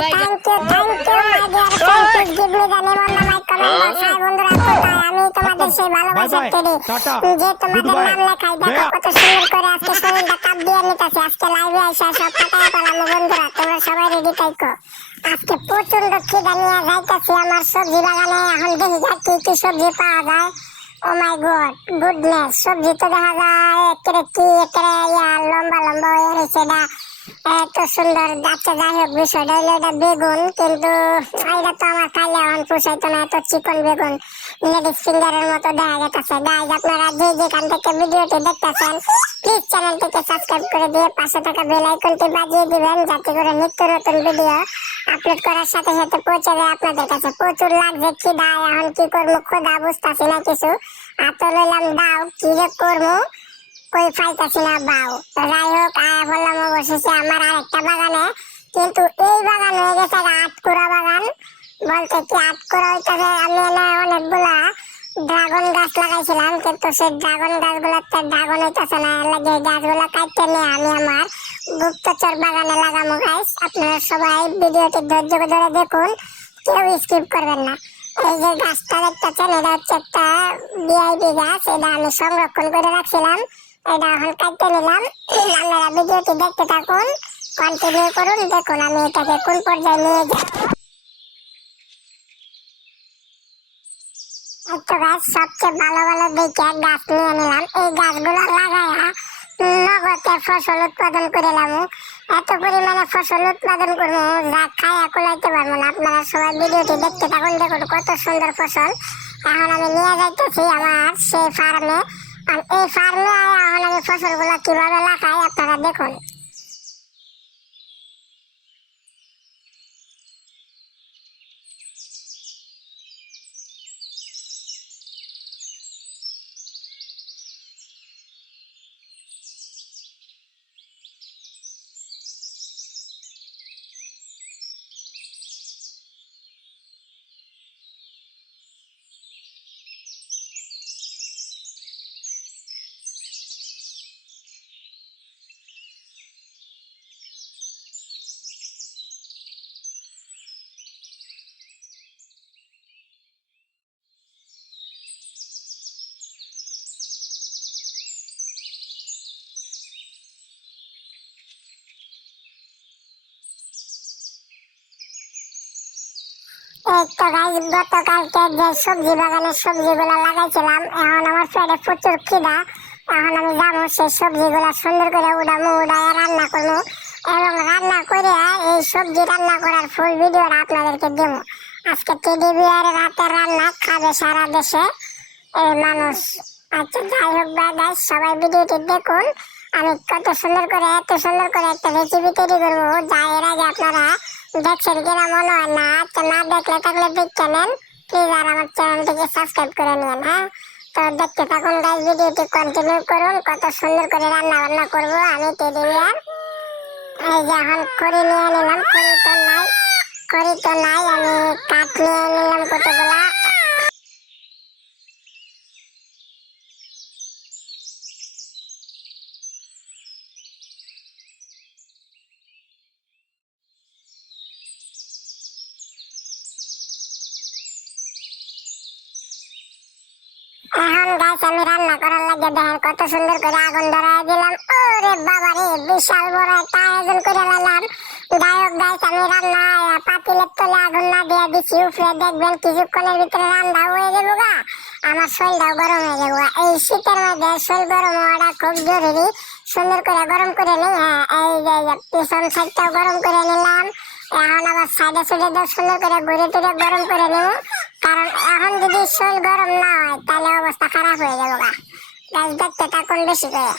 Thank you my dear friends, give me the name on the my comment box. Hi বন্ধুরা, কোথায় আমি তোমাদের সেই ভালোবাসার টেডি যে তোমাদের নাম লেখাই। দেখো কত সুন্দর করে আজকে শরীরটা কাপ দিয়ে নিতেছে। আজকে লাইভে আইসা সব কাটায় পেলাম বন্ধুরা, তোমরা সবাই রেডি থাকো। আজকে প্রচন্ড খিদা নিয়ে যাইতেছি আমার সবজি বাগানে। এখন দেখি যা কি কি সবজি পাওয়া যায়। ও মাই গড, গুডনেস, সবজি তো দেখা যায় একেবারে কি একেবারে লম্বা লম্বা হয়ে রয়েছে। এত সুন্দর যাচ্ছে। যাই হোক, বিষয়টা হলো এটা বেগুন, কিন্তু এটা তো আমার খাইলে এখন পোষাইতো না। এত চিকন বেগুন লেডিস ফিঙ্গারের মতো দেখা যাচ্ছে। গাইজ, আপনারা যে যেখান থেকে ভিডিওটি দেখতেছেন প্লিজ চ্যানেলটিকে সাবস্ক্রাইব করে দিয়ে পাশে থাকা বেল আইকনটি বাজিয়ে দিবেন, যাতে করে নিত্য নতুন ভিডিও আপলোড করার সাথে সাথে পৌঁছে যায় আপনাদের কাছে। প্রচুর লাগছে খিদা, এখন কি করবো খোদা বুঝতেছি না কিছু। এত লইলাম দাও, কি যে করবো কই পাইতাছি না বাউ। তো যাই হোক, আয়া বললাম অবশেষে আমার আরেকটা বাগানে। কিন্তু এই বাগান হয়ে গেছে আটকুড়া বাগান। বলতে কি আটকুড়া হইতেছে, আমি অনেকগুলা ড্রাগন গাছ লাগাইছিলাম, কিন্তু সেই ড্রাগন গাছগুলোতে ড্রাগন হইতেছে না। লাগে গাছগুলো কাটতে নিয়ে আমি আমার গুপ্তচর বাগানে লাগামো। গাইস, আপনারা সবাই ভিডিওটি ধৈর্য ধরে দেখুন, কেউ স্কিপ করবেন না। এই যে গাছটা দেখতেছেন, এটা হচ্ছে একটা ভিআইপি গাছ। এটা আমি সংরক্ষণ করে রাখছিলাম, এটা এখন কাটতে নিলাম। আপনারা ভিডিওটি দেখতে থাকুন, কন্টিনিউ করুন, দেখুন আমি এটাকে কোন পর্যায়ে নিয়ে যাই। একটু গাছ সবচেয়ে ভালো ভালো দেখে গাছ নিয়ে নিলাম। এই গাছগুলো লাগাইয়া নগদে ফসল উৎপাদন করে নিলাম। এত পরিমাণে ফসল উৎপাদন করবো যা খাইয়া কুলাইতে পারবো না। আপনারা সবাই ভিডিওটি দেখতে থাকুন, দেখুন কত সুন্দর ফসল। এখন আমি নিয়ে যাইতেছি আমার সেই ফার্মে। আর এই ফার্মে এখন আমি ফসলগুলো কিভাবে লাগাই আপনারা দেখুন। এই তো গাইজ, গতকালকে যে সবজি বাগানের সবজিগুলো লাগাইছিলাম, এখন আমার পেটে প্রচুর খিদা। এখন আমি যাবো সেই সবজিগুলো সুন্দর করে উড়ামো, উড়াইয়া রান্না করবো, এবং রান্না করে এই সবজি রান্না করার ফুল ভিডিওটা আপনাদেরকে দেবো। আজকে টেডি বিয়ারের হাতের রান্না খাবে সারা দেশে এই মানুষ। আচ্ছা, যাই হোক গাইজ, সবাই ভিডিওটি দেখুন। আমি কত সুন্দর করে এত সুন্দর করে একটা রেসিপি তৈরি করবো, যা এর আগে আপনারা দেখছেন কিনা মনে হয় না। তো না দেখলে থাকলে দেখতে নেন প্লিজ, আর আমার চ্যানেলটিকে সাবস্ক্রাইব করে নেন। হ্যাঁ, তো দেখতে থাকুন গাইজ, ভিডিওটি কন্টিনিউ করুন। কত সুন্দর করে রান্না বান্না করবো আমি টেডি বিয়ার। এই যে এখন খড়ি নিয়ে নিলাম, খড়ি তো নাই, আমি কাঠ নিয়ে নিলাম কতগুলা। এখন গাছ আমি রান্না করার লাগে দেখেন কত সুন্দর করে আগুন ধরাই দিলাম। ওরে বাবা রে, বিশাল বড় একটা আয়োজন করে নিলাম। যাই হোক গাছ, আমি রান্না পাতিলের তলে আগুন না দিয়ে দিচ্ছি উপরে, দেখবেন কিছুক্ষণের ভিতরে রান্না হয়ে যাবো গা। আমার শরীরটাও গরম হয়ে যাবো। এই শীতের মধ্যে শরীর গরম হওয়াটা খুব জরুরি। সুন্দর করে গরম করে নিই। হ্যাঁ, এই যে পিছন সাইডটাও গরম করে নিলাম। এখন আবার সাইডে সাইডে সুন্দর করে ঘুরে টুরে গরম করে নেব, কারণ এখন যদি শরীর গরম না হয় তাহলে অবস্থা খারাপ হয়ে যাবে গা। দেখতে থাকুন বেশি করে।